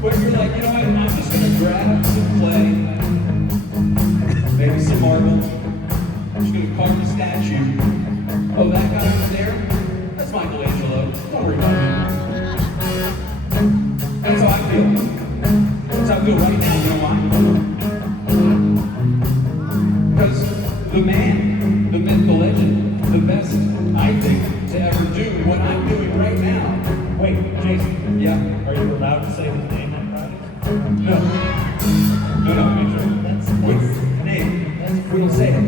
Where you're like, you know what, I'm just gonna grab some clay, maybe some marble, I'm just gonna carve a statue. Oh, that guy over there? That's Michelangelo. Don't worry about him. That's how I feel. That's how I feel right now, you know why? Because the man, the myth, the legend, the best, I think, to ever do what I'm doing right now. Wait, Jason. Yeah. Are you allowed to say his name on Friday? No. No, make sure. What's his name? We don't say it.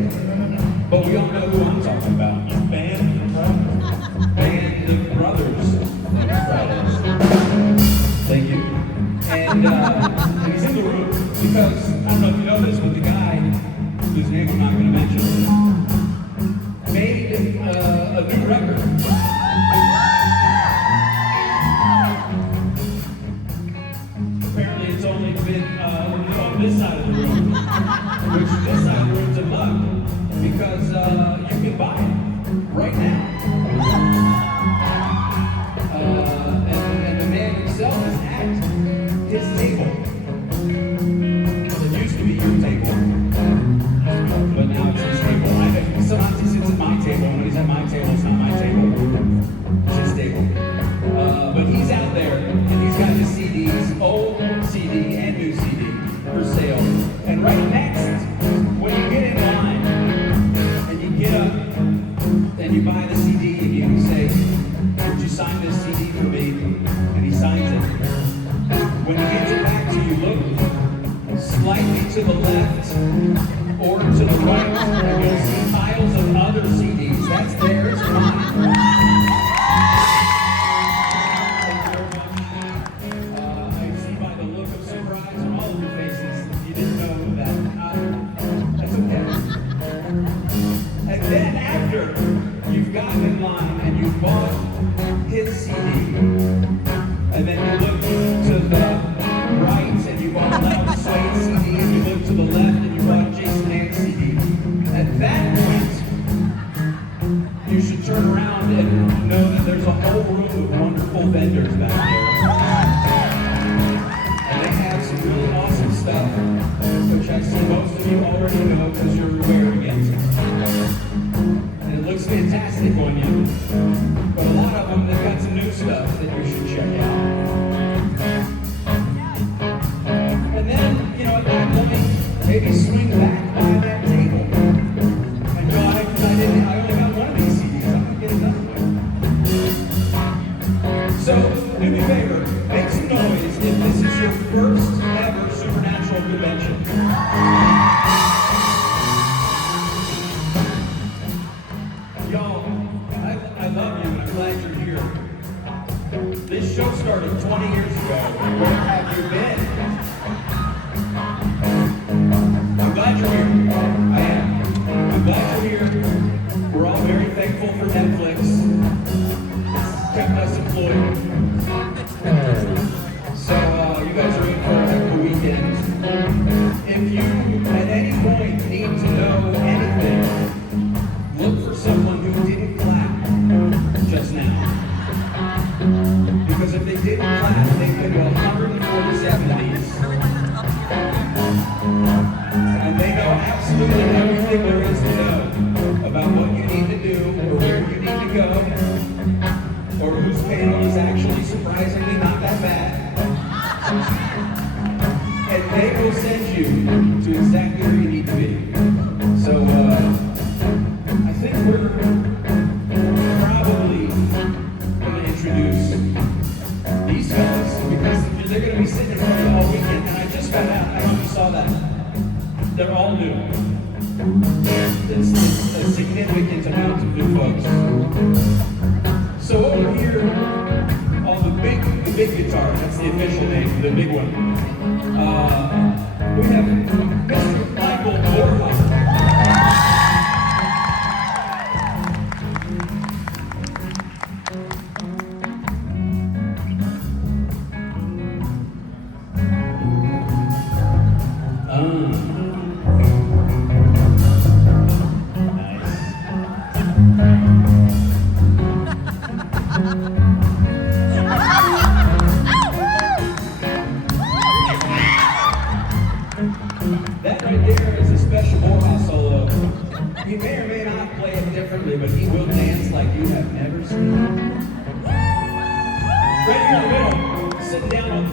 But we all know who I'm talking about. Band of Brothers. Band of Brothers. Thank you. And he's in the room because, I don't know if you know this, but the guy, whose name I'm not going to mention, made a new record. Apparently it's only been on this side of the room, which this side of the room's a mug, because you can buy it right now. And the man himself is at his table. It used to be your table, but now it's his table. Sometimes he sits at my table, and when he's at my table, it's not my table. It's his table. But he's out there, and he's got his CDs, old CD and new CD, for sale. And right next, when you get in line, and you get up, and you buy the CD, and you say, would you sign this CD for me? And he signs it. When he gives it back to you, look slightly to the left, or to the right, and you'll see piles of other CDs. That's theirs, mine. You've gotten in line and you bought his CD, and then you look to the right and you bought a Loud Suede CD, and you look to the left and you bought a Jason Nance CD. At that point, you should turn around and know that there's a whole room of wonderful vendors back there. And they have some really awesome stuff, which I see most of you already know because you're wearing it. It looks fantastic on you, but a lot of them, they've got some new stuff that you should check out. And then, you know, at that point, maybe swing back by that table. And go, I only got one of these CDs, I'm gonna get another one. So, do me a favor, make some noise if this is your first ever Supernatural convention. Y'all, I love you and I'm glad you're here. This show started 20 years ago. Where have you been? I'm glad you're here. I am. I'm glad you're here. We're all very thankful for Netflix. It's kept us employed. So you guys are in for a heck of a weekend. If you at any point need to know anything, look for someone who didn't clap just now. Because if they didn't clap, they could go 147 and they know absolutely everything there is to know about what you need to do, or where you need to go, or whose panel is actually surprisingly not that bad. And they will send you to exactly where you need to be. So, I think we're probably going to introduce these fellas because they're going to be sitting in front of you all weekend, and I just found out, I don't know if you saw that, they're all new. It's a significant amount of new folks. So over here on the big guitar, that's the official name, the big one, we have Mr. Michael Borhoff.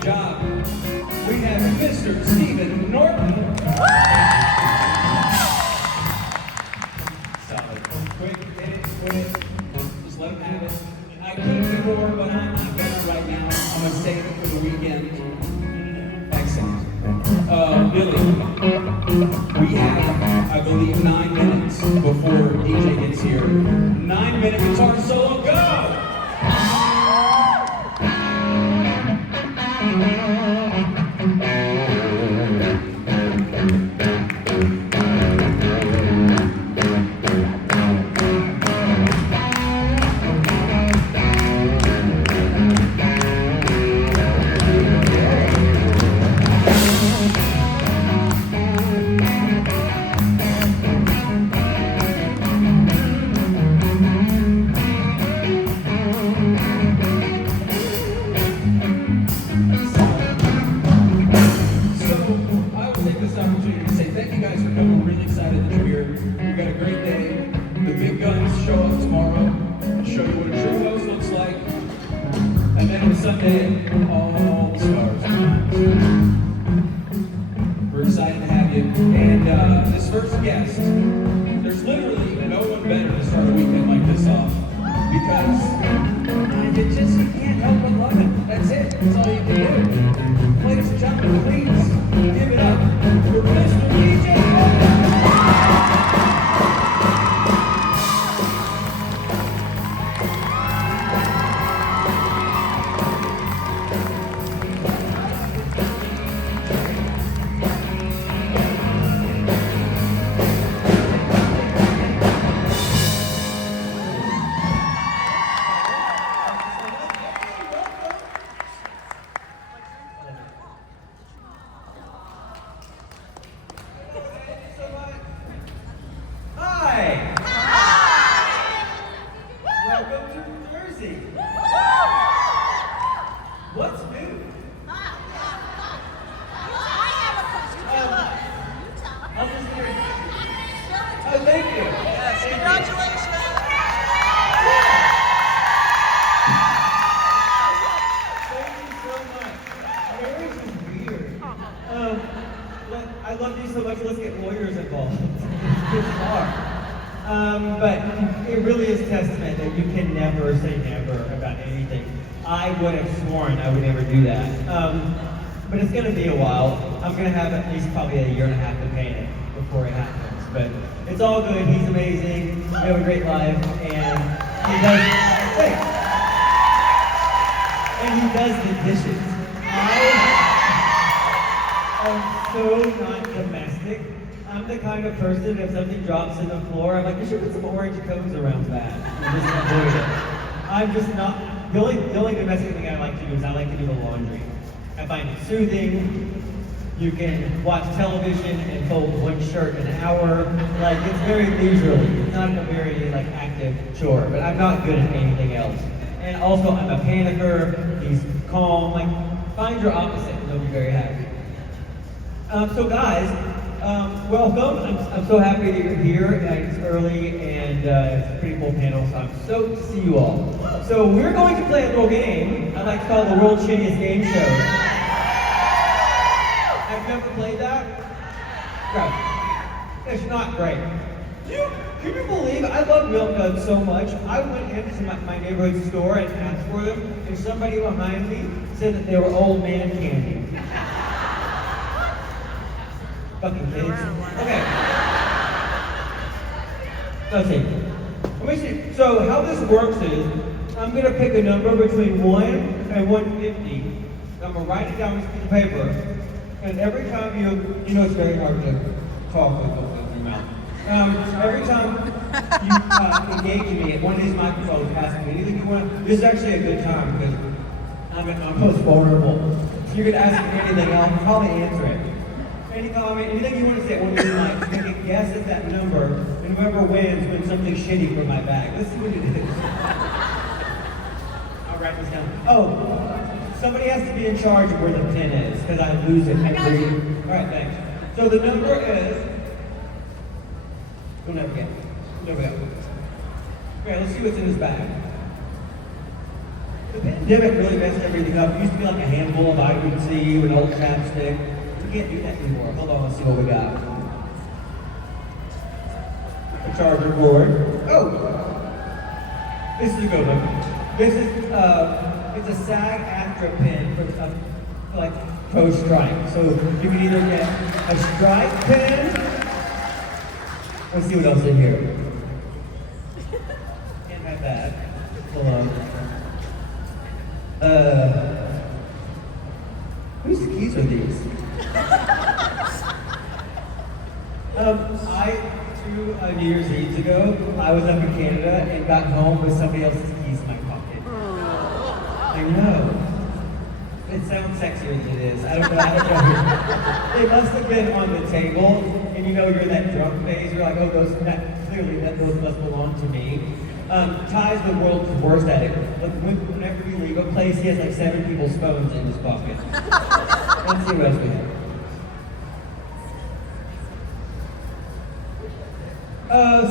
job. We have Mr. Stephen Norton. Solid. Quick, hit it, quick. Just let him have it. I could do more, but I'm not gonna right now. I'm gonna save it for the weekend. Excellent. Billy, we have, I believe, 9 minutes before DJ gets here. 9-minute guitar solo, go! Sunday, all the stars align. We're excited to have you. And this first guest, there's literally no one better to start a weekend like this off. Because you can't help but love it. That's it. That's all you can do. Ladies and gentlemen, please give it up for Mr. NJcon. What's new? I'll just hear it. Oh, thank you. Yes, congratulations. Thank you so much. Marriage is weird. I love you so much, let's get lawyers involved. It's hard. But it really is testament that you can never say never about anything. I would have sworn I would never do that. But it's going to be a while. I'm going to have at least probably a year and a half to paint it before it happens. But it's all good. He's amazing. We have a great life. And he does, the dishes. I am so not domestic. I'm the kind of person, if something drops in the floor, I'm like, you should put some orange cones around that. And just avoid it. I'm just not. The only domestic thing I like to do is I like to do the laundry. I find it soothing. You can watch television and fold one shirt an hour. Like, it's very leisurely. It's not a very active chore, but I'm not good at anything else. And also, I'm a panicker. He's calm. Find your opposite and you'll be very happy. So guys, welcome. I'm so happy that you're here. It's early and it's a pretty cool panel, so I'm stoked to see you all. So we're going to play a little game I like to call the World's Shittiest Game Show. Have you ever played that? Great. It's not great. Can you believe I love milk duds so much? I went into my neighborhood store and asked for them, and somebody behind me said that they were old man candy. Fucking kids. Okay. So how this works is, I'm gonna pick a number between 1 and 150. I'm gonna write it down on a piece of paper, and every time you know it's very hard to talk with your mouth. Every time you engage me at one of these microphones, ask me anything you want. This is actually a good time because I'm most vulnerable. So you can ask me anything, I'll probably answer it. Any comment, anything you want to say at one of these mics, make a guess at that number, and whoever wins wins something shitty from my bag. Let's see what it is. I'll write this down. Oh, somebody has to be in charge of where the pin is, because I lose it every. Alright, thanks. So the number is. We'll never get it. There we go. Okay, let's see what's in this bag. The pandemic really messed everything up. It used to be like a handful of vitamin C, an old chapstick. We can't do that anymore. Hold on, let's see what we got. A charger cord. Oh! This is a good one. This is, it's a SAG-AFTRA pin for, like, pro strike. So you can either get a strike pin. Let's see what else in here. Can't have that. Hold on. Whose keys are these? Two New Year's Eve ago, I was up in Canada and got home with somebody else's keys in my pocket. I know. It sounds sexier than it is. I don't know. They must have been on the table, and you know you're in that drunk phase. You're like, oh, those must belong to me. Ty's the world's worst at it. Like, whenever we leave a place, he has like 7 people's phones in his pocket. Let's see what else we have.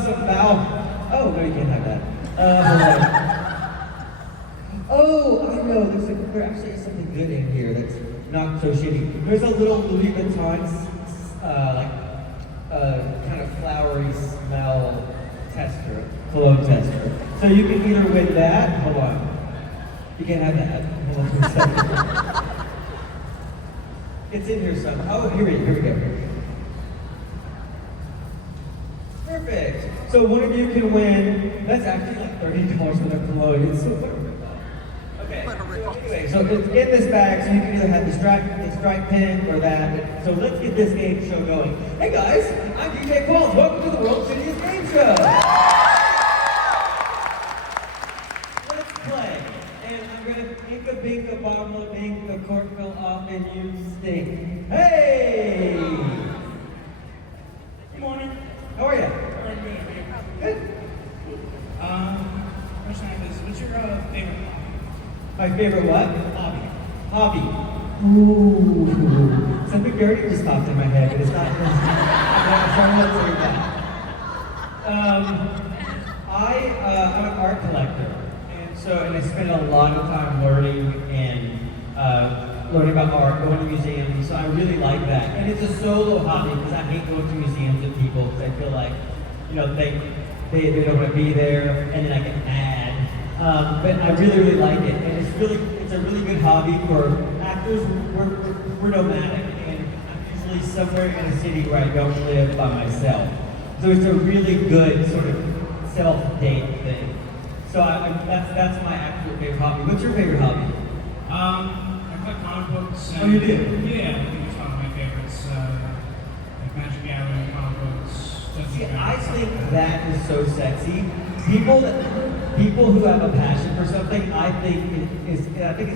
Some valve. Oh, no, you can't have that. Oh, I know. There actually is something good in here that's not so shitty. There's a little Louis Vuitton, kind of flowery smell tester, cologne tester. So you can either win that. Hold on. You can't have that. Hold on for a second. It's in here some. Oh, here we go. Perfect. So one of you can win. That's actually like $30 for the cologne. It's so fun. Okay. So anyway, so it's in this bag, so you can either have the strike pin or that. So let's get this game show going. Hey guys, I'm DJ Qualls. Welcome to the World Shittiest Game Show. Let's play. And I'm gonna ink a bink, a bottle of ink, the cork fell off, and you stink. Hey! Good morning. How are you? Good. Question I have is, what's your favorite hobby? My favorite what? Hobby. Hobby. Ooh. Something dirty just popped in my head, but it's not. I'm trying not to say that. I'm an art collector, and I spend a lot of time learning about art, going to museums. So I really like that, and it's a solo hobby because I hate going to museums with people because I feel like, they don't want to be there, and then I get mad. But I really like it, and it's a really good hobby for actors. We're nomadic, and I'm usually somewhere in a city where I don't live by myself. So it's a really good sort of self-date thing. So that's my absolute favorite hobby. What's your favorite hobby? I collect comic books. Oh, you do? Yeah, I think it's one of my favorites. Like Magic Gathering, comic books. See, I think that is so sexy. People who have a passion for something, I think it's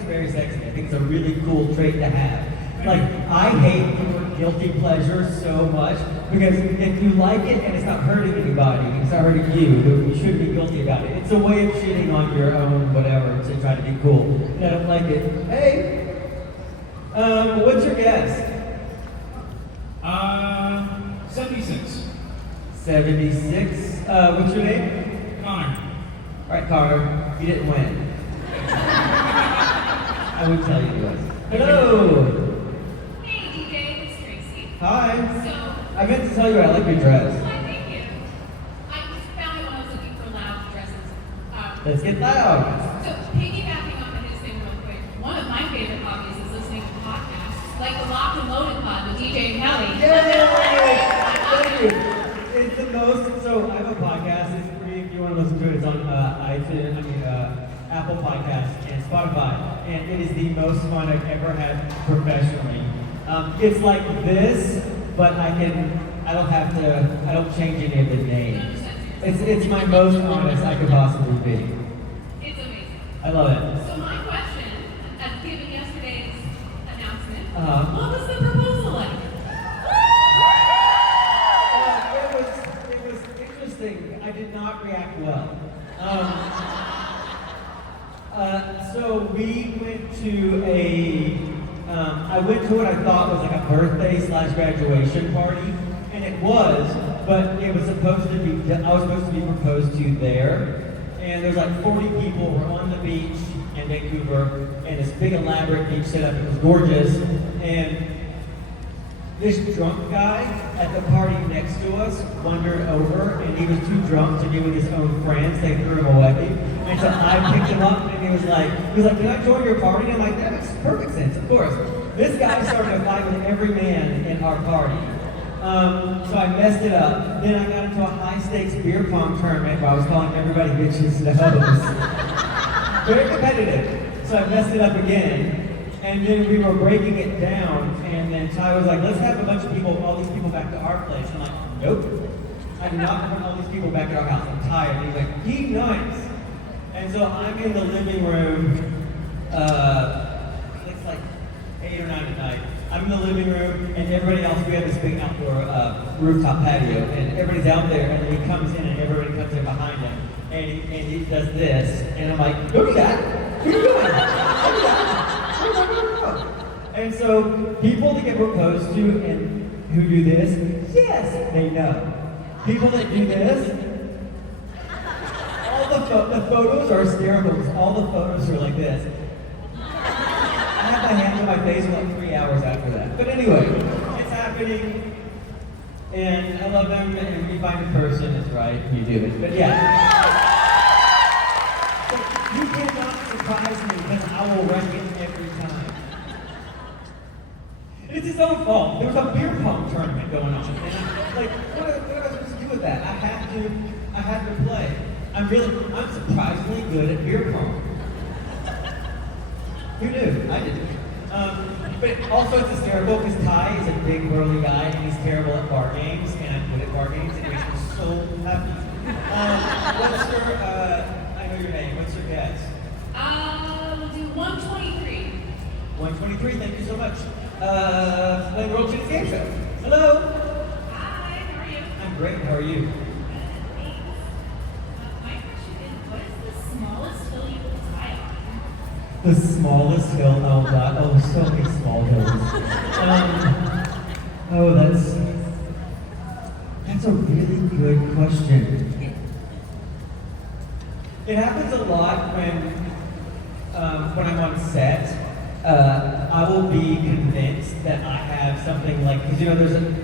very sexy. I think it's a really cool trait to have. Like, I hate guilty pleasure so much because if you like it and it's not hurting anybody, it's not hurting you shouldn't be guilty about it. It's a way of shitting on your own whatever to try to be cool. And I don't like it. Hey, what's your guess? 76. 76. What's your name? Connor. All right, Connor, you didn't win. I would tell you he was. Hello. Hey DJ, it's Tracy. Hi. So, I meant to tell you I like your dress. why thank you. I just found it when I was looking for loud dresses. Let's get loud. So piggybacking off of his thing real quick, one of my favorite hobbies is listening to podcasts, like the Locked and Loaded Pod with DJ and Kelly. Yay! Thank you. It's the most. So I have a podcast. It's free if you want to listen to it. It's on Apple Podcasts and Spotify, and it is the most fun I've ever had professionally. It's like this, but I don't change any of the names. It's my most honest I could possibly be. It's amazing. I love it. So my question, as given yesterday's announcement, Uh-huh. what was the proposal like? It was interesting. I did not react well. So we went to I went to what I thought was like a birthday/graduation party, and it was, but it was supposed to be, I was supposed to be proposed to there, and there's like 40 people, we're on the beach, in Vancouver, and this big elaborate beach setup. It was gorgeous, and this drunk guy at the party next to us wandered over, and he was too drunk to be with his own friends. They threw him away, and so I picked him up, and he was like, "Can I join your party?" And I'm like, "That makes perfect sense, of course." This guy started a fight with every man in our party. So I messed it up. Then I got into a high-stakes beer pong tournament where I was calling everybody bitches and hoes. Very competitive. So I messed it up again. And then we were breaking it down, and then Ty was like, "Let's have a bunch of people, all these people back to our place." I'm like, "Nope. I do not want all these people back at our house. I'm tired." And he's like, "He nice." And so I'm in the living room, it's like 8 or 9 at night. I'm in the living room, and everybody else, we have this big outdoor rooftop patio, and everybody's out there, and then he comes in, and everybody comes in behind him, and he does this, and I'm like, "Don't do that. What are you doing? Don't do that." And so people that get proposed to and who do this, yes, they know. People that do this, all the photos are hysterical. All the photos are like this. I have my hands on my face for like 3 hours after that. But anyway, it's happening, and I love them. And when you find a person that's right, you do it. But yeah, so you cannot surprise me because I will wreck it every time. It's his own fault. There was a beer pong tournament going on, and I'm like, what am I supposed to do with that? I had to play. I'm surprisingly good at beer pong. Who knew? I didn't. But also it's hysterical because Ty is a big burly guy and he's terrible at bar games, and I'm good at bar games. It makes me so happy. What's your? I know your name. What's your guess? We'll do 123. 123. Thank you so much. Playing World Chicks Game Show. Hello. Hi, how are you? I'm great. How are you? Thanks. My question is, what is the smallest hill you can tie on? The smallest hill. Oh God. Oh, so many small hills. That's a really good question. It happens a lot when I'm on set. I will be convinced that I have something like, because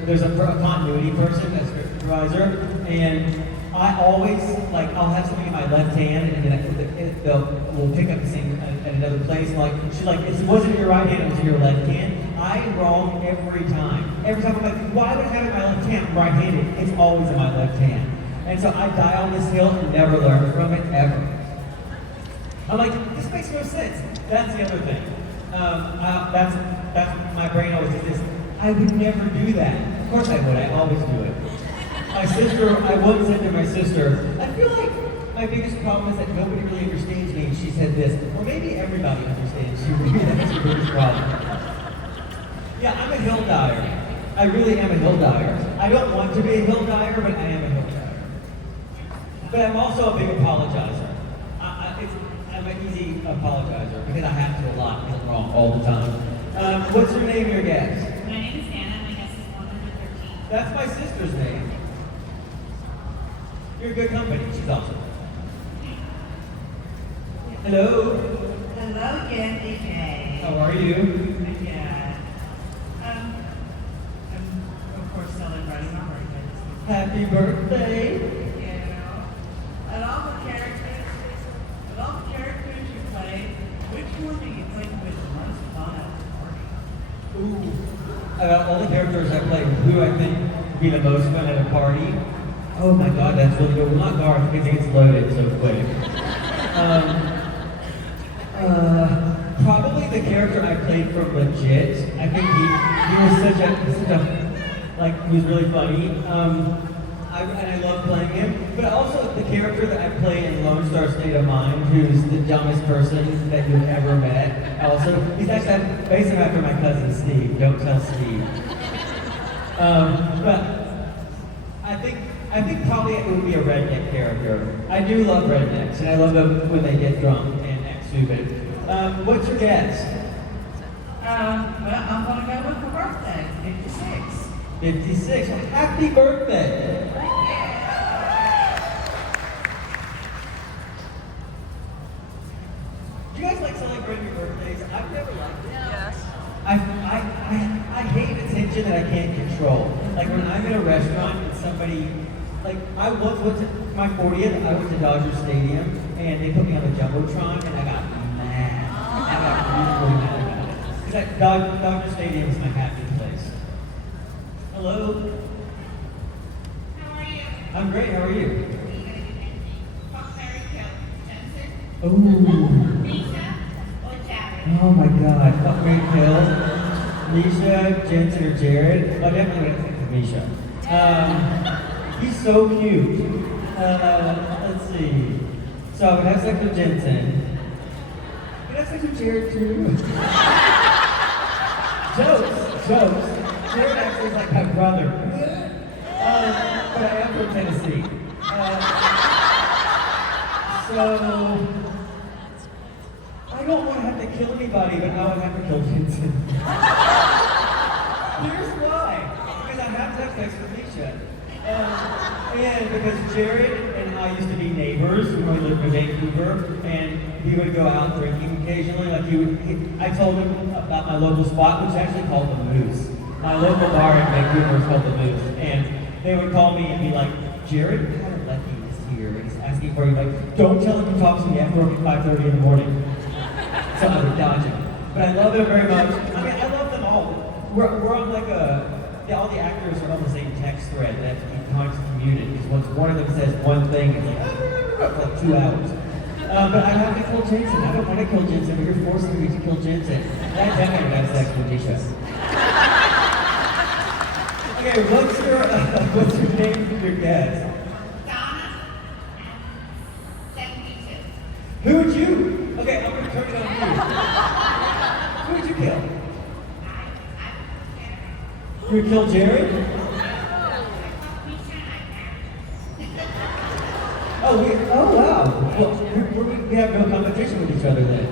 there's a continuity person, a script supervisor, and I always, like, I'll have something in my left hand, and then we'll pick up the scene at another place. Like, she's like, "It wasn't in your right hand, it was in your left hand." I'm wrong every time. Every time I'm like, "Why would I have it in my left hand? I'm right-handed." It's always in my left hand. And so I die on this hill and never learn from it, ever. I'm like, this makes no sense. That's the other thing. That's my brain always does this. I would never do that. Of course I would. I always do it. I once said to my sister, "I feel like my biggest problem is that nobody really understands me." And she said this, "Well, maybe everybody understands you. Maybe that's your biggest problem." Yeah, I'm a hill dyer. I really am a hill dyer. I don't want to be a hill dyer, but I am a hill dyer. But I'm also a big apologizer. I'm an easy apologizer because I have to a lot because I'm wrong all the time. What's your name, your guess? My name is Hannah. My guess is 113. That's my sister's name. You're good company. She's awesome. Hello. Hello again, DJ. How are you? Yeah. I'm of course celebrating my birthday this week. Happy birthday. You know, and all the characters you play, which one do you think was the most fun at the party? Ooh. All the characters I play, who I think would be the most fun at a party? Oh my God, that's really good. Well, not Garth because he gets loaded so quick. Probably the character I played from Legit. I think he was such a like, he was really funny. And I love playing him. But also the character that I play in Lone Star State of Mind, who's the dumbest person that you've ever met. Also, he's actually based him after my cousin Steve. Don't tell Steve. But I think probably it would be a redneck character. I do love rednecks, and I love them when they get drunk and act stupid. What's your guess? Well, I'm gonna go with my birthday, 56. 56. Well, happy birthday! Do you guys like contagion that I can't control. Like when I'm in a restaurant and somebody, like I once went to my 40th, I went to Dodger Stadium and they put me on the Jumbotron and I got mad. I got really mad about it. Because Dodger Stadium is my happy place. Hello? How are you? I'm great, how are you? Ooh. Misha or Jared? Oh my god, fuck Mary Kill. Misha, Jensen, or Jared? Oh, definitely gonna pick Misha. He's so cute. Let's see. So I would have sex with Jensen. I would have sex with Jared too. Jokes. Jared actually is like my brother. But I am from Tennessee. So I don't want to have to kill anybody, but I would have to kill Jensen. Here's why. Because I have to have sex with Misha. And because Jared and I used to be neighbors when we lived in Vancouver, and we would go out drinking occasionally. Like I told him about my local spot, which is actually called the Moose. My local bar in Vancouver is called the Moose, and they would call me and be like, Jared Padalecki is here, and he's asking for you. Like, don't tell him to talk to me after work at 5:30 in the morning. So I would dodge him. But I love them very much. I mean, I love them all. We're on like all the actors are on the same text thread that keep constant community. Because once one of them says one thing, it's like, for like 2 hours. But I have to kill Jensen. I don't want to kill Jensen, but you're forcing me to kill Jensen. That definitely has sex with Nisha. Okay, what's your name for your guest? Donna, 72. Who would you? Okay, I'm gonna turn it on you. Who would you kill? You would kill Jared? Oh wow. Well, we have no competition with each other then.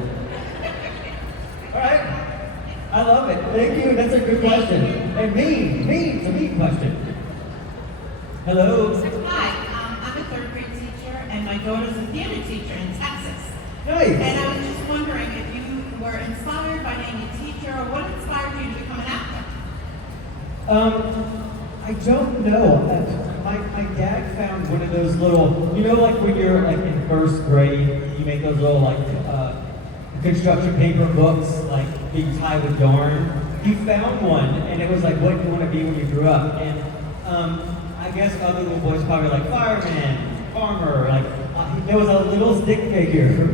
All right. I love it. Thank you. That's a good question. And it's a mean question. Hello. Hi, I'm a third grade teacher, and my daughter's a theater teacher in Texas. Nice. And I was just wondering if you were inspired by being a teacher, or what inspired you to become an actor? I don't know. My dad found one of those little, you know, like when you're like in first grade, you make those little like construction paper books, like being tied with yarn. He found one, and it was like, what do you want to be when you grew up? And I guess other little boys probably like fireman, farmer, like there was a little stick figure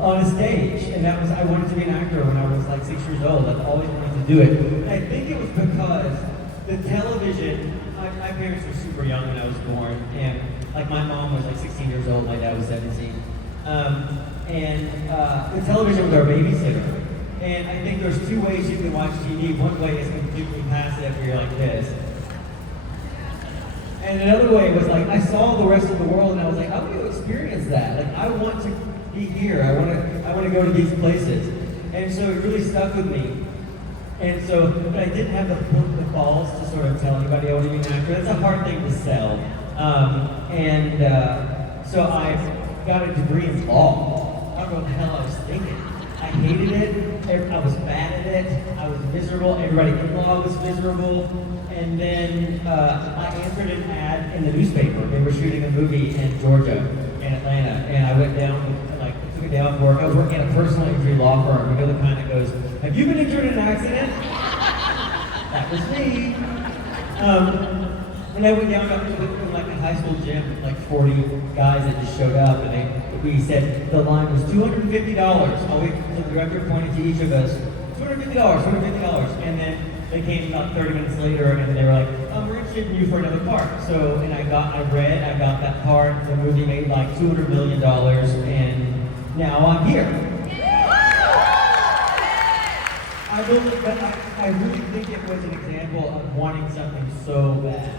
on a stage, and that was, I wanted to be an actor when I was like 6 years old. I've always wanted to do it. And I think it was because the television, my parents were super young when I was born, and like my mom was like 16 years old, my dad was 17. The television was our babysitter. And I think there's two ways you can watch TV. One way is completely passive, where you're like this. And another way was like, I saw the rest of the world and I was like, I want to experience that. Like, I want to be here. I want to go to these places. And so it really stuck with me. And so, but I didn't have the balls to sort of tell anybody I want to be an actor. That's a hard thing to sell. So I got a degree in law. I don't know what the hell I was thinking. I hated it. I was bad at it. I was miserable. Everybody in law was miserable. And then I answered an ad in the newspaper. They were shooting a movie in Georgia, in Atlanta, and I went down, like, took a day off work. I was working at a personal injury law firm. You know, the kind that goes, "Have you been injured in an accident?" That was me. And I went down to like a high school gym, like 40 guys that just showed up, and we said the line was $250. So the director pointed to each of us, $250, and then they came about 30 minutes later, and they were like, "We're interested in you for another part." So, and I got that part. The movie made like $200 million, and now I'm here. I really think it was an example of wanting something so bad.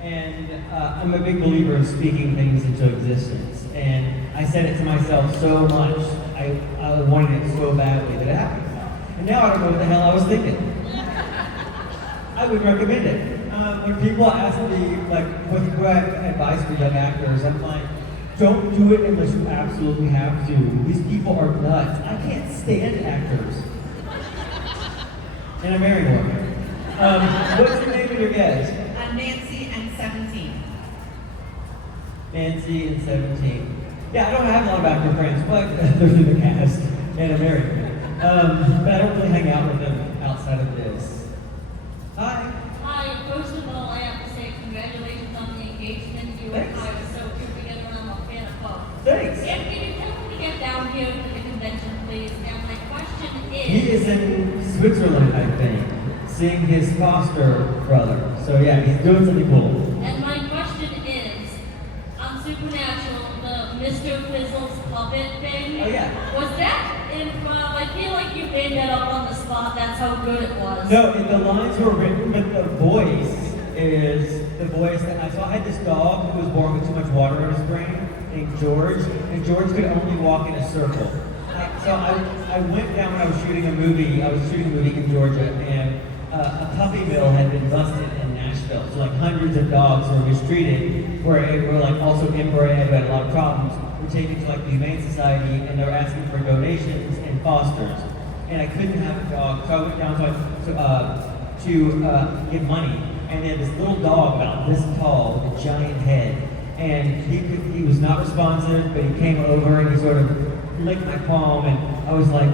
And I'm a big believer in speaking things into existence. And I said it to myself so much. I wanted it so badly that it happened. And now I don't know what the hell I was thinking. I would recommend it. When people ask me, like, what advice for young actors, I'm like, don't do it unless you absolutely have to. These people are nuts. I can't stand actors. And I'm married one. What's your name and your guess? Nancy and 17. Nancy and 17. Yeah, I don't have a lot of actor friends, but they're through the cast and American. But I don't really hang out with them outside of this. Hi. Hi, first of all, I have to say congratulations on the engagement. You and I were so cute together, and I'm a fan of both. Thanks. And can you tell him to get down here to the convention, please? And my question is... He is in Switzerland, I think, seeing his foster brother. So yeah, he's doing something cool. And my question is, on Supernatural, the Mr. Fizzle's puppet thing. Oh yeah. Was that improv? I feel like you made that up on the spot. That's how good it was. No, the lines were written, but the voice is the voice that so I had this dog who was born with too much water in his brain named George, and George could only walk in a circle. So I went down when I was shooting a movie. I was shooting a movie in Georgia, and a puppy mill had been busted in Nashville. So like hundreds of dogs were mistreated, were like also inbred, who had a lot of problems, were taken to like the Humane Society, and they were asking for donations and fosters. And I couldn't have a dog, so I went down to give money. And they had this little dog about this tall with a giant head. And he was not responsive, but he came over and he sort of licked my palm, and I was like,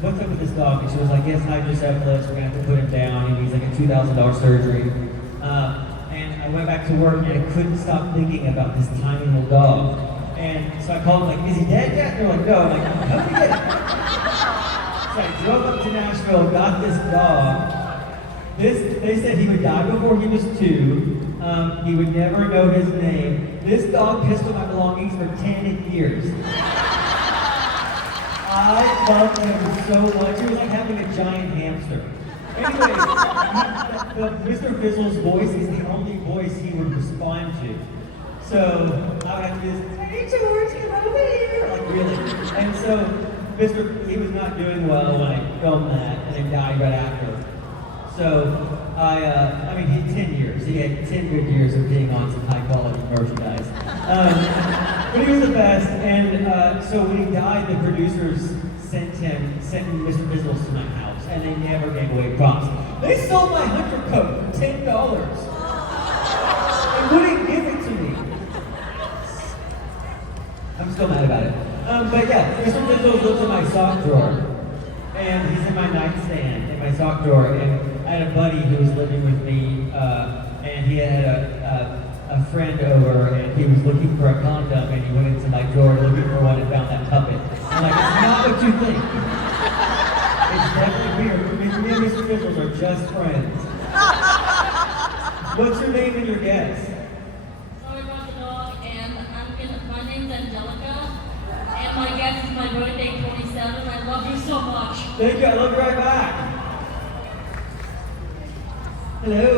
what's up with this dog? And she was like, yes, hydrocephalus, we're gonna have to put him down, he needs like a $2,000 surgery. And I went back to work and I couldn't stop thinking about this tiny little dog. And so I called him like, is he dead yet? And they're like, no. I'm like, how did he get it? So I drove up to Nashville, got this dog. They said he would die before he was 2. He would never know his name. This dog pissed on my belongings for 10 years. I loved him so much. He was like having a giant hamster. Anyway, Mr. Fizzle's voice is the only voice he would respond to. So I would have to just, hey George, come over here. Like really. And so he was not doing well when I filmed that, and then died right after. So I mean, he had 10 years. He had 10 good years of being on some high quality merchandise. But he was the best. And so when he died, the producers sent Mr. Fizzles to my house, and they never gave away props. They stole my hunter coat for $10. They wouldn't give it to me. I'm still mad about it. But yeah, Mr. Fizzles lives in my sock drawer. And he's in my nightstand, in my sock drawer. And I had a buddy who was living with me, and he had a friend over, and he was looking for a condom, and he went into my drawer looking for one and found that puppet. I'm like, it's not what you think. It's definitely weird. Me and Mr. Fizzles are just friends. What's your name and your guess? Sorry about the dog, and my name's Angelica, and my guess is my birthday, 27. I love you so much. Thank you, I love you right back. Hello.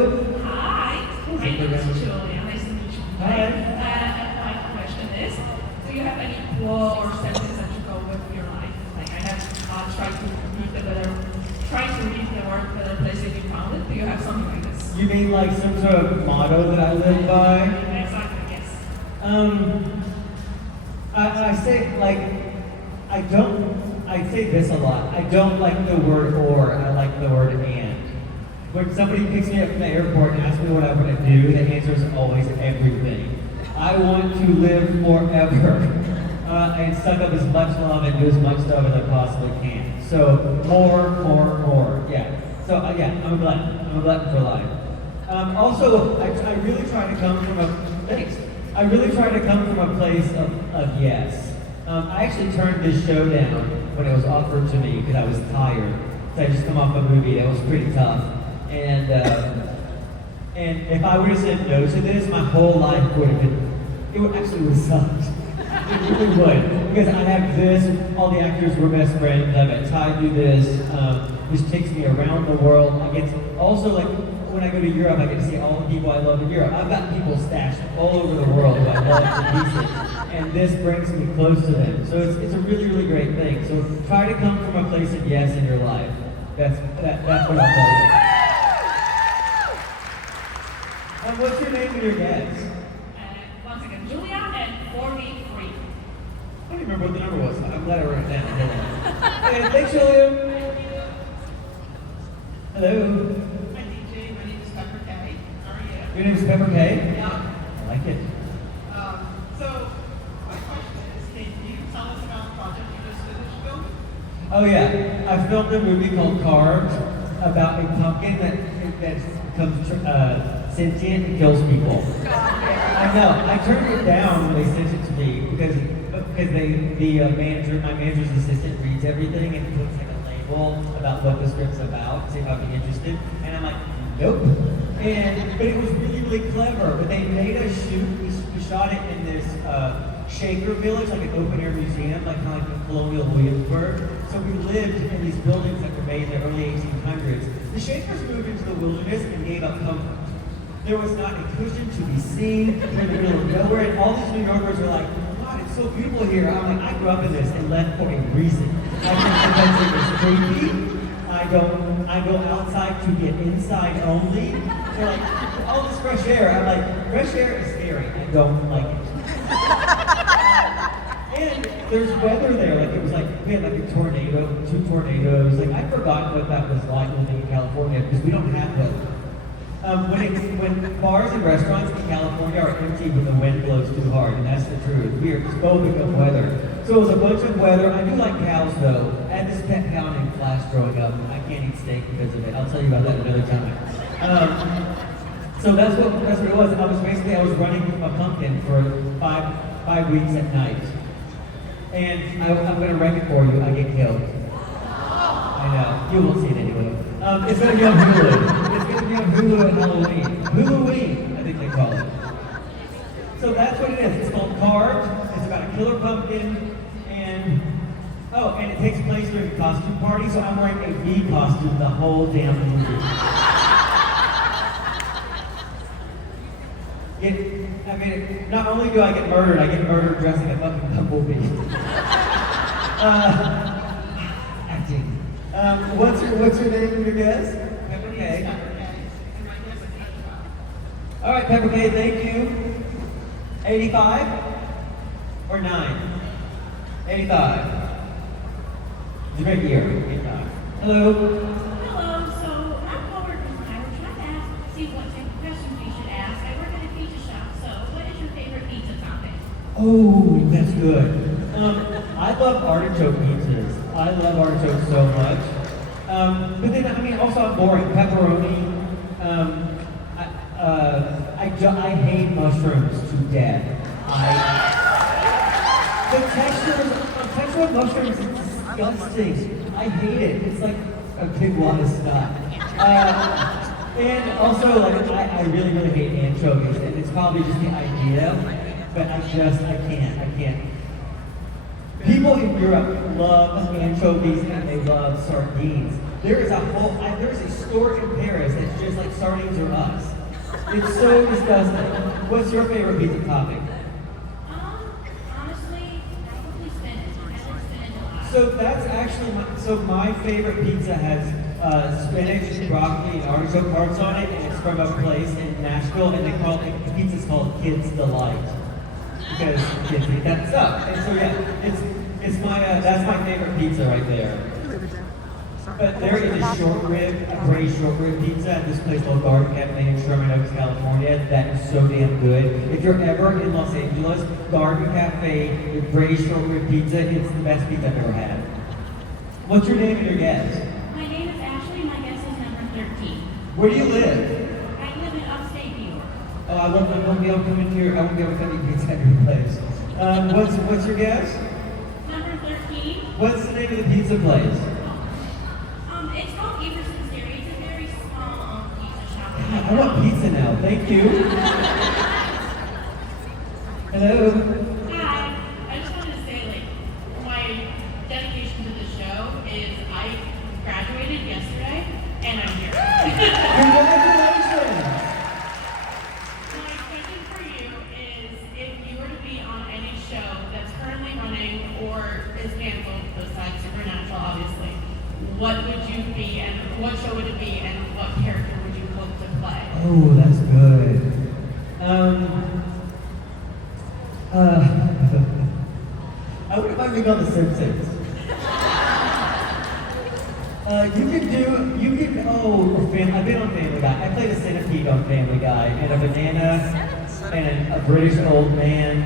Hi, my name is Julia. Nice to meet you. Hi. My question is, do you have any qual or sentence that you go with your life? Like I have tried to read the better place that you found it. Do you have something like this? You mean like some sort of motto that I live by? Exactly, yes. I say like, I say this a lot. I don't like the word or, I like the word and. When somebody picks me up from the airport and asks me what I want to do, the answer is always everything. I want to live forever and suck up as much love and do as much stuff as I possibly can. So more, yeah. So yeah, I'm a glutton for life. Also, I really try to come from I really try to come from a place of yes. I actually turned this show down when it was offered to me because I was tired. So I just come off a movie that was pretty tough. And if I would have said no to this, my whole life would have sucked. It really would. Because I have this, all the actors were best friends, I got tied to this, which takes me around the world. I get to, also like, when I go to Europe, I get to see all the people I love in Europe. I've got people stashed all over the world who I love to pieces. And this brings me close to them. So it's a really, really great thing. So try to come from a place of yes in your life. That's what I'll tell you. What's your name and your guess? Once again, Julia and 43. I don't remember what the number was. I'm glad I wrote it down. Okay, thanks, Julia. Hello. Hi, DJ. My name is Your name's Pepper Kay? Yeah. I like it. So, my question is, can you tell us about the project you just finished filming? Oh yeah, I filmed a movie called Carved about a pumpkin that becomes sentient and kills people. I know. I turned it down when they sent it to me because my manager's assistant reads everything and puts like a label about what the script's about, see if I'd be interested. And I'm like, nope. But it was really, really clever. But they made us shoot. We shot it in this Shaker Village, like an open air museum, like kind of like in colonial Williamsburg. So we lived in these buildings that were made in the early 1800s. The Shakers moved into the wilderness and gave up comfort. There was not a cushion to be seen. We're in the middle of nowhere, and all these New Yorkers were like, God, it's so beautiful here. I'm like, I grew up in this and left for a reason. I think because it was creepy. I go outside to get inside only. They're like, all this fresh air. I'm like, fresh air is scary. I don't like it. And there's weather there. Like it was like we had like a tornado, 2 tornadoes. Like I forgot what that was like living in California because we don't have weather. When bars and restaurants in California are empty when the wind blows too hard, and that's the truth. We are phobic of weather. So it was a bunch of weather. I do like cows though. I had this pet cow named Flash growing up. I can't eat steak because of it. I'll tell you about that another time. So that's what it was. I was running a pumpkin for five weeks at night. And I'm going to wreck it for you. I get killed. I know. You won't see it anyway. It's going to be on Hulu. It's going to be on Hulu at Halloween. Halloween, I think they call it. So that's what it is. It's called Carved. It's about a killer pumpkin. And it takes place during a costume party. So I'm wearing a bee costume the whole damn movie. Not only do I get murdered, I get murdered dressing a fucking bumblebee. Acting. What's your name and your guess? Pepper Kay. All right, Pepper Kay, thank you. 85 or 9? 85. It's a great year. 85. Hello. Hello, so I'm coworkers and I were trying to see what type of questions we should ask. I work at a pizza shop, so what is your favorite pizza topping? Oh, that's good. I love artichoke pizzas. I love artichokes so much. But then, also I'm boring. Pepperoni. I hate mushrooms to death. The texture of mushrooms is disgusting. I hate it. It's like a big wad of snot. And also, I really, really hate anchovies, and it's probably just the idea, but I can't. People in Europe love anchovies and they love sardines. There's a store in Paris that's just like sardines or us. It's so disgusting. What's your favorite pizza topping? Honestly, probably spinach. I like spinach a lot. So that's actually my favorite pizza has spinach, broccoli, and artichoke hearts on it, and it's from a place in Nashville, and the pizza's called Kids Delight because kids eat that stuff. And so it's my that's my favorite pizza right there. But there is a braised short rib pizza at this place called Garden Cafe in Sherman Oaks, California. That is so damn good. If you're ever in Los Angeles, Garden Cafe with braised short rib pizza, it's the best pizza I've ever had. What's your name and your guess? My name is Ashley, my guess is number 13. Where do you live? I live in upstate New York. Oh, I won't be able to come in here. I won't be able to come eat pizza at your place. What's your guess? Number 13. What's the name of the pizza place? It's called Everson's Dairy. It's a very small pizza shop. I want pizza now. Thank you. Hello. Hi. I just wanted to say, my dedication to the show is I graduated yesterday, and I'm here. Congratulations. My question for you is, if you were to be on any show that's currently running or is canceled, besides Supernatural, obviously, what would you be, and what show would it be, and what character would you hope to play? Oh, that's good. I wouldn't mind being on The Simpsons. I've been on Family Guy. I played a centipede week on Family Guy, and a banana, and a British old man.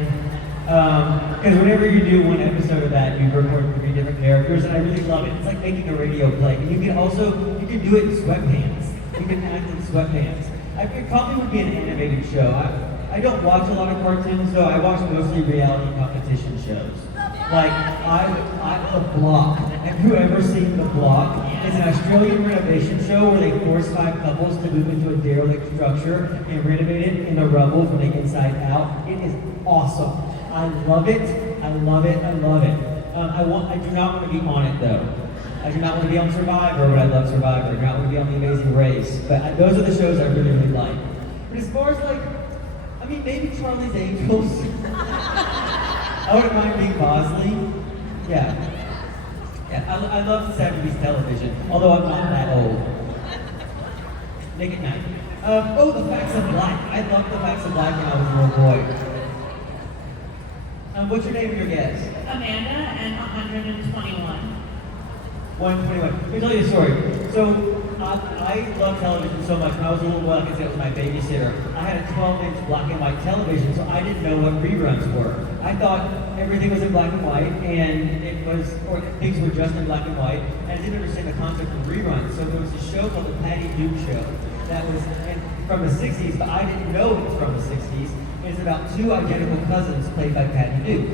Because whenever you do one episode of that, you record 3 different characters, and I really love it. It's like making a radio play. And you can do it in sweatpants. You can act in sweatpants. It probably would be an animated show. I don't watch a lot of cartoons, though. I watch mostly reality competition shows. Like, The Block. Have you ever seen The Block? It's an Australian renovation show where they force 5 couples to move into a derelict structure and renovate it in the rubble from the inside out. It is awesome. I love it. I love it. I love it. I do not want to be on it, though. I do not want to be on Survivor, but I love Survivor. I do not want to be on The Amazing Race. But those are the shows I really, really like. But as far as maybe Charlie's Angels. I wouldn't mind being Bosley. Yeah. I love 70s television, although I'm not that old. Nick at Night. The Facts of Black. I loved The Facts of Black when I was a little boy. What's your name and your guess? Amanda and 121. 121. Let me tell you a story. So, I love television so much. When I was a little boy, like I said, it was my babysitter. I had a 12-inch black and white television, so I didn't know what reruns were. I thought everything was in black and white, and things were just in black and white, and I didn't understand the concept of reruns. So there was a show called the Patty Duke Show that was from the 60s, but I didn't know it was from the 60s. It's about 2 identical cousins played by Patty Duke.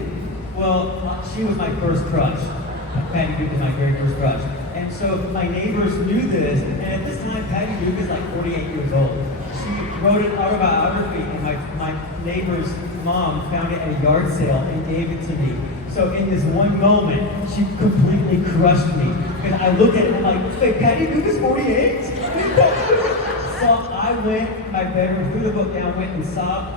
Well, she was my first crush. Patty Duke was my very first crush. And so my neighbors knew this, and at this time, Patty Duke is like 48 years old. She wrote an autobiography, and my neighbor's mom found it at a yard sale and gave it to me. So in this one moment, she completely crushed me. Because I looked at it and I'm like, wait, Patty Duke is 48? So I went in my bedroom, threw the book down, went and sobbed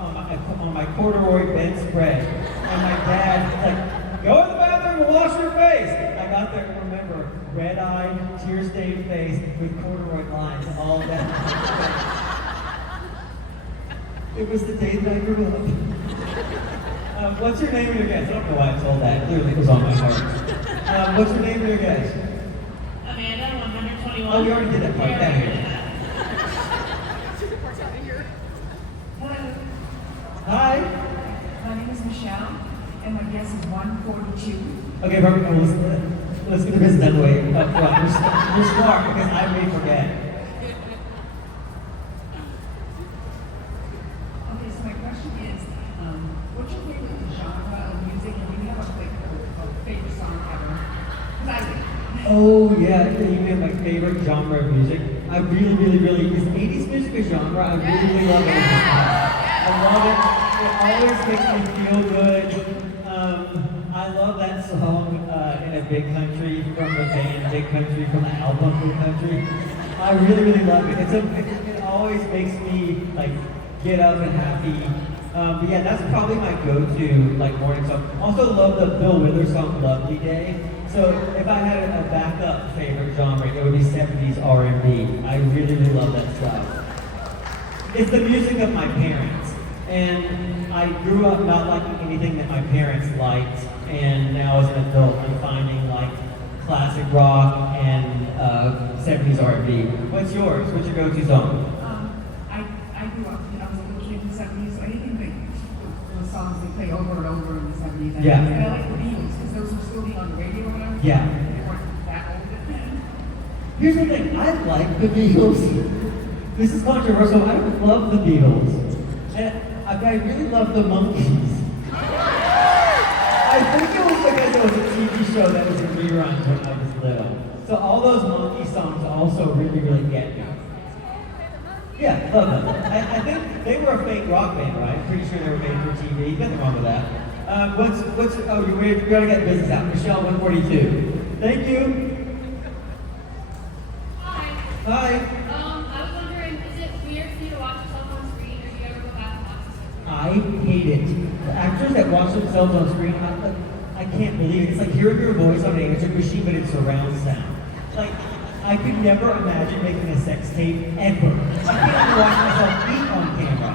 on my corduroy bedspread. And my dad was like, go in the bathroom and wash your face. I got there and remember, red-eyed, tear-stained face with corduroy lines all down my face. It was the day that I grew up. What's your name and your guess? I don't know why I told that. Clearly it was on my heart. What's your name and your guess? Amanda, 121. Oh, we already did that part. Yeah, Down we here. did that. Hello, Hi. my name is Michelle, and my guess is 142. Okay, perfect. Let's get the business out of the way up front. You're smart because I may forget. Okay, so my question is, what's your favorite genre of music? And do you have a favorite song ever? Because I do. Oh yeah, you mean my favorite genre of music? I really, is 80s music a genre? I really love it. I love it. It always makes me feel good. I love that song in a Big Country from the band Big Country from the album Big Country. I really love it. It always makes me like get up and happy. But yeah, that's probably my go-to morning song. Also love the Bill Withers song "Lovely Day." So if I had a backup favorite genre, it would be 70s R&B. I really love that stuff. It's the music of my parents. And I grew up not liking anything that my parents liked, and now as an adult, I'm finding classic rock and 70s R&B. What's yours? What's your go-to song? I grew up, I was a little kid in the 70s, so anything those songs they play over and over in the 70s. Yeah. And I like the Beatles, because those were still being on the radio when I was Yeah. young. They weren't that old then. Here's the thing, I like the Beatles. This is controversial, I love the Beatles. And I really love the Monkees. I think it was because it was a TV show that was in reruns when I was little. So all those Monkee songs also really get me. Yeah, love them. I think they were a fake rock band, right? I'm pretty sure they were made for TV. Nothing wrong with that. We're gonna get business out. Michelle, 142. Thank you. Hi. Hi. I was wondering, is it weird for you to watch yourself on screen, or do you ever go back and watch this? I hate it. The actors that watch themselves on screen, I can't believe it. It's like hearing your voice on an answering machine, but it's surround sound. I could never imagine making a sex tape ever. I can't even watch myself eat on camera.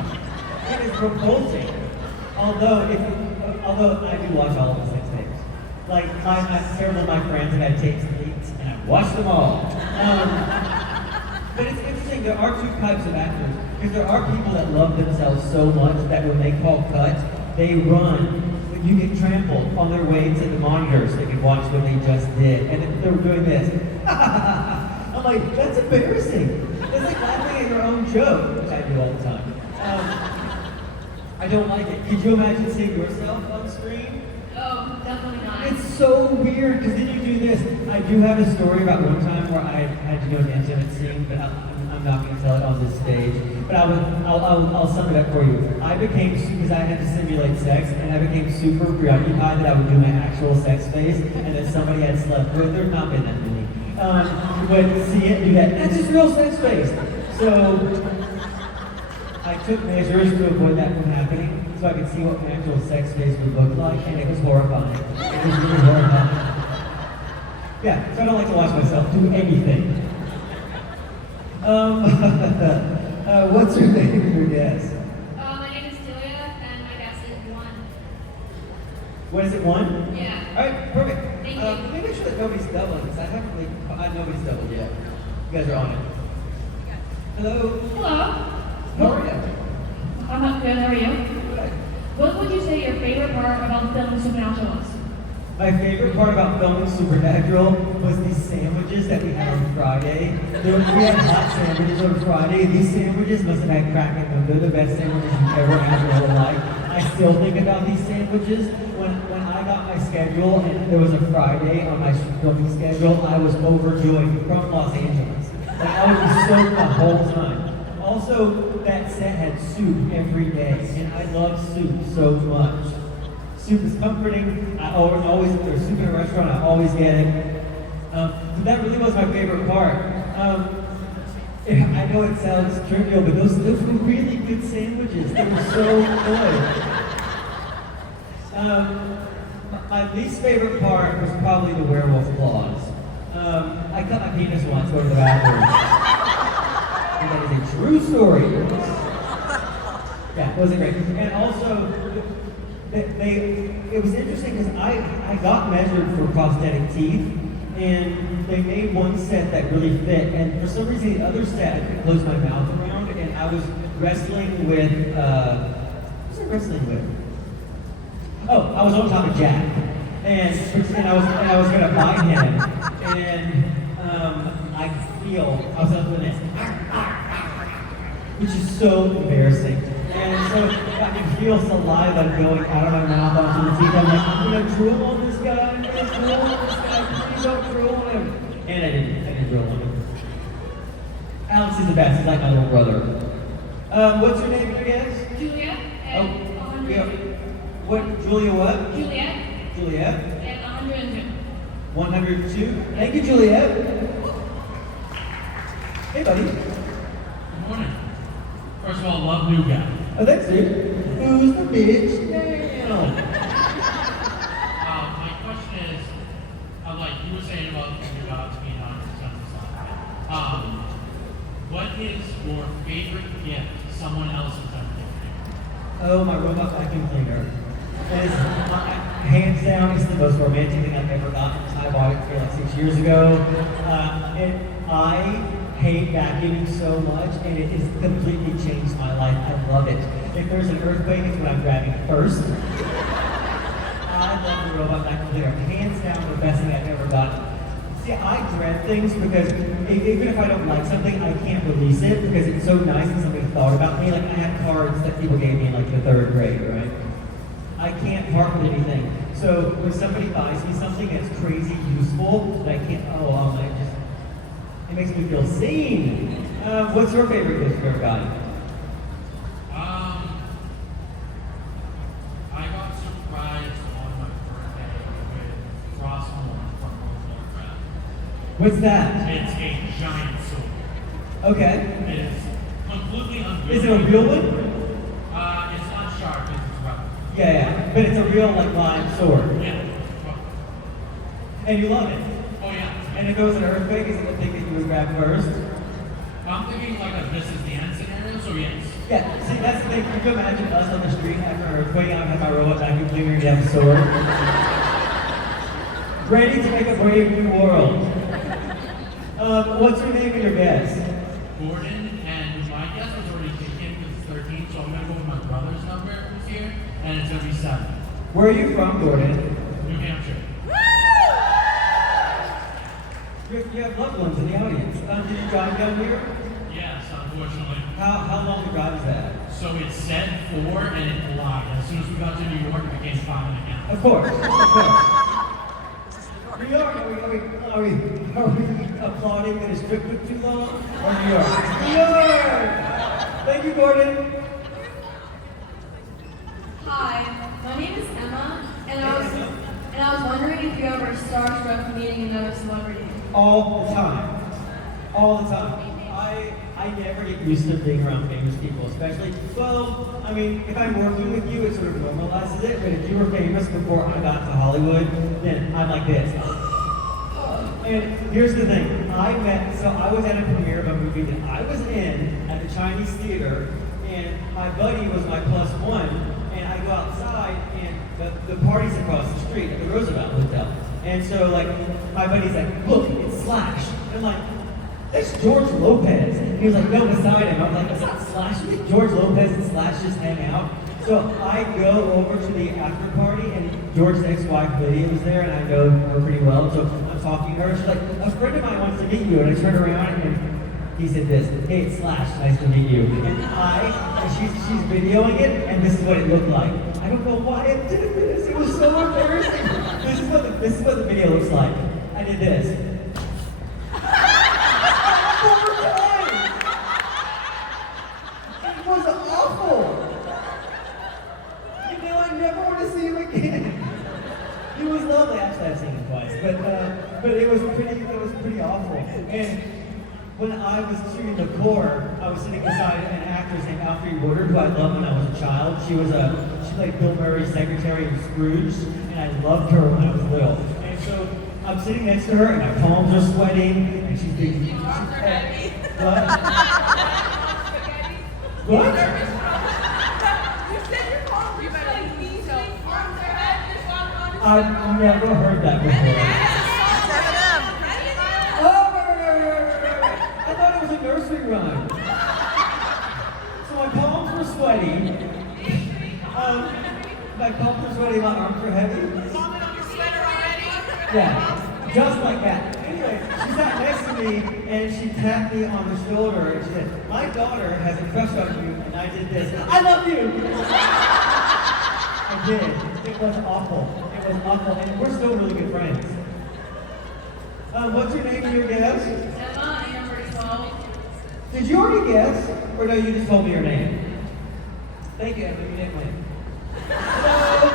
It is repulsing. Although I do watch all of the sex tapes. Several of my friends have had tapes leaked, and I've watched them all. But it's interesting. There are two types of actors. Because there are people that love themselves so much that when they call cut, they run. You get trampled on their way to the monitors. They can watch what they just did. And then they're doing this. I'm like, that's embarrassing. It's like laughing at your own joke, which I do all the time. I don't like it. Could you imagine seeing yourself on screen? Oh, definitely not. It's so weird because then you do this. I do have a story about one time where I had to do an intimate scene, but I'm not going to tell it on this stage. But I'll sum it up for you. I became, because I had to simulate sex, and I became super preoccupied that I would do my actual sex face, and that somebody had slept with. There's not been that many. But see it, do that. That's just real sex face. So I took measures to avoid that from happening, so I could see what my actual sex face would look like, and it was horrifying. It was really horrifying. Yeah, so I don't like to watch myself do anything. What's your name and your guess? My name is Julia, and my guess is 1. What is it, 1? Yeah. Alright, perfect. Thank you. Let me make sure that nobody's doubling, because nobody's doubled yet. You guys are on it. Hello? Hello. How are you? I'm not good. How are you? Good. What would you say your favorite part about filming Supernatural was? My favorite part about filming Supernatural was these sandwiches that we had on Friday. We had hot sandwiches on Friday. These sandwiches must have had crack in them. They're the best sandwiches you've ever had in your whole life. I still think about these sandwiches. When I got my schedule and there was a Friday on my filming schedule, I was overjoyed from Los Angeles. Like I would be stoked the whole time. Also, that set had soup every day, and I love soup so much. Soup is comforting. I always, if there's soup in a restaurant, I always get it. So that really was my favorite part. I know it sounds trivial, but those were really good sandwiches. They were so good. My least favorite part was probably the werewolf claws. I cut my penis once going to the bathroom. And that is a true story. Yeah, it wasn't great. And also, it was interesting because I got measured for prosthetic teeth, and they made one set that really fit, and for some reason the other set I couldn't close my mouth around, and I was wrestling with, what was I wrestling with? Oh, I was on top of Jack, and I was gonna bite him, and I was up with this, which is so embarrassing. And so I can feel saliva going out of my mouth onto the teeth. I'm like, I'm gonna drool on this guy, please don't drool on him. And I didn't drool on him. Alex is the best, he's like my little brother. What's your name, I guess? Julia, and 102. What, Julia what? Juliet, Juliet? and 102. 102? Thank you, Juliet. Hey, buddy. Good morning. First of all, love new guy. Oh, that's it. Who's the bitch now? My question is, like you were saying about your jobs being 100% stuff. What is your favorite gift someone else has ever given you? Oh, my robot vacuum cleaner. It is, hands down, it's the most romantic thing I've ever gotten. I bought it like 6 years ago. I hate vacuuming so much, and it has completely changed my life. I love it. If there's an earthquake, it's what I'm grabbing first. I love the robot vacuum cleaner. Hands down, the best thing I've ever gotten. See, I dread things because even if I don't like something, I can't release it because it's so nice that somebody thought about me. Like I had cards that people gave me in like the 3rd grade, right? I can't part with anything. So when somebody buys me something that's crazy useful, that I can't, it makes me feel seen. What's your favorite gift you've ever gotten? I got surprised on my birthday with Frostmourne from World of Warcraft. What's that? It's a giant sword. Okay. It is completely unreal. Is it a real one? It's not sharp, it's rough. Yeah. But it's a real, like, live sword. Yeah. And you love it. Oh yeah. And if it was an earthquake, is it the thing that you would grab first? I'm thinking like a this is the end scenario, so yes. Yeah, see, that's the thing. Can you imagine us on the street after an earthquake? I have my robot vacuum cleaner and you have a sword. Ready to make a brave new world. What's your name and your guess? Gordon so I'm gonna go with my brother's number who's here, and it's gonna be 7. Where are you from, Gordon? New Hampshire. You have loved ones in the audience. Did you drive down here? Yes, unfortunately. How long a drive is that? So it said 4 and it lied. As soon as we got to New York, it became 5.5. Of course. New York, are we applauding that his trip took too long? Or New York? New York! Thank you, Gordon. Hi, my name is Emma, and I was wondering if you ever starstruck meeting another celebrity. All the time. All the time. I never get used to being around famous people, especially, well, I mean, if I'm working with you, it sort of normalizes it, but if you were famous before I got to Hollywood, then I'm like this. And here's the thing, I was at a premiere of a movie that I was in at the Chinese Theater, and my buddy was my +1, and I go outside, and the party's across the street at the Roosevelt Hotel. And so, like, my buddy's like, look, it's Slash. And I'm like, that's George Lopez. And he was like, no, beside him. I'm like, that's not Slash. You think George Lopez and Slash just hang out? So I go over to the after party, and George's ex-wife Lydia was there, and I know her pretty well. So I'm talking to her. She's like, a friend of mine wants to meet you. And I turn around, and he said this, hey, it's Slash, nice to meet you. And she's videoing it, and this is what it looked like. I don't know why I did this. It was so embarrassing. This is what the video looks like. I did this. It was awful. You know, I never want to see him again. He was lovely. Actually, I've seen him twice, but it was pretty awful. And when I was shooting the core, I was sitting beside an actress named Alfre Woodard, who I loved when I was a child. She played Bill Murray's secretary in Scrooge, and I loved her when I was little. And so I'm sitting next to her, and my palms are sweating, and she's thinking, what? What? I've never heard that before. I thought it was a nursery rhyme. So my palms were sweaty. My palms were sweaty, my arms were heavy. Yeah, just like that. Anyway, she sat next to me and she tapped me on the shoulder and she said, my daughter has a crush on you, and I did this. I love you! I did. It was awful. It was awful, and we're still really good friends. What's your name and your guess? Emma, and number 12. Did you already guess? Or no, you just told me your name? Thank you, Emma. You didn't win. Hello.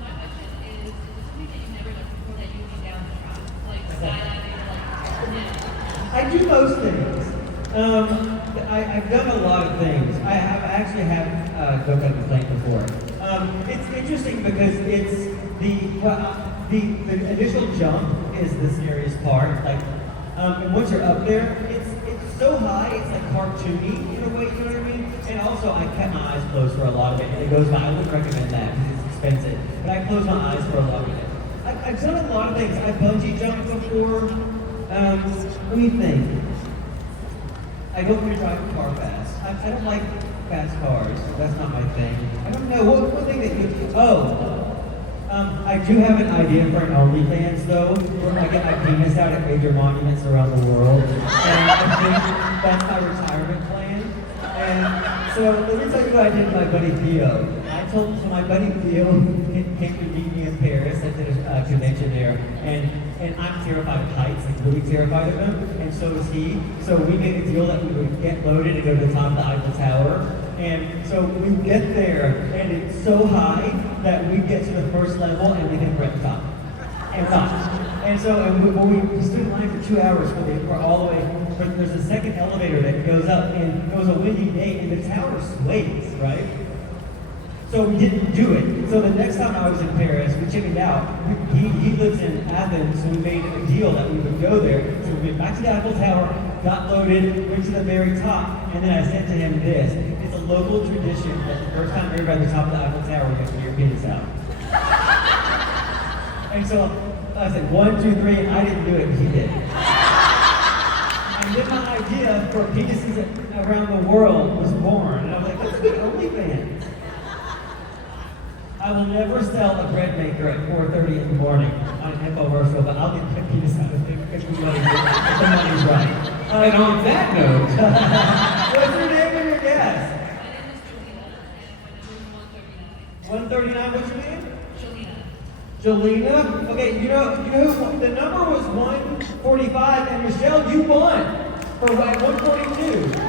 My question is there something that you've never done before that you need down the track? Like skydiving or like, I do most things. I've done a lot of things. I actually have done a plane before. It's interesting because it's the initial jump is the scariest part. Like, and once you're up there, it's so high, it's like cartoony in a way, you know what I mean? And also, I kept my eyes closed for a lot of it, and it goes by. I wouldn't recommend that because it's expensive. But I closed my eyes for a lot of it. I've done a lot of things. I bungee jumped before. Let me think. I don't want to drive a car fast. I don't like fast cars. That's not my thing. I don't know. What thing that you... I do have an idea for an OnlyFans, though, where I get my penis out at major monuments around the world. And I think that's my retirement plan. And so let me tell you what I did with my buddy Theo. So my buddy Theo came to meet me in Paris at the convention there. And I'm terrified of heights, like really terrified of them. And so is he. So we made a deal that we would get loaded and go to the top of the Eiffel Tower. And so we get there, and it's so high that we get to the first level and we can rent top. And top. And so we stood in line for 2 hours for all the way. But there's a second elevator that goes up, and it was a windy day, and the tower sways, right? So we didn't do it. So the next time I was in Paris, we chickened out. He lives in Athens, so we made a deal that we would go there. So we went back to the Eiffel Tower, got loaded, went to the very top, and then I said to him this. It's a local tradition that the first time you're at the top of the Eiffel Tower, you get your penis out. And so I said, 1, 2, 3, and I didn't do it, he did. And then my idea for penises around the world was born. And I was like, let's make OnlyFans. I will never sell a bread maker at 4:30 in the morning on an infomercial, but I'll get my penis out of it if the money's right. And on that note, What's your name and your guess? My name is Jolina, and my number is 139. 139, what's your name? Jolina. Jolina? Okay, you know the number was 145, and Michelle, you won for 142.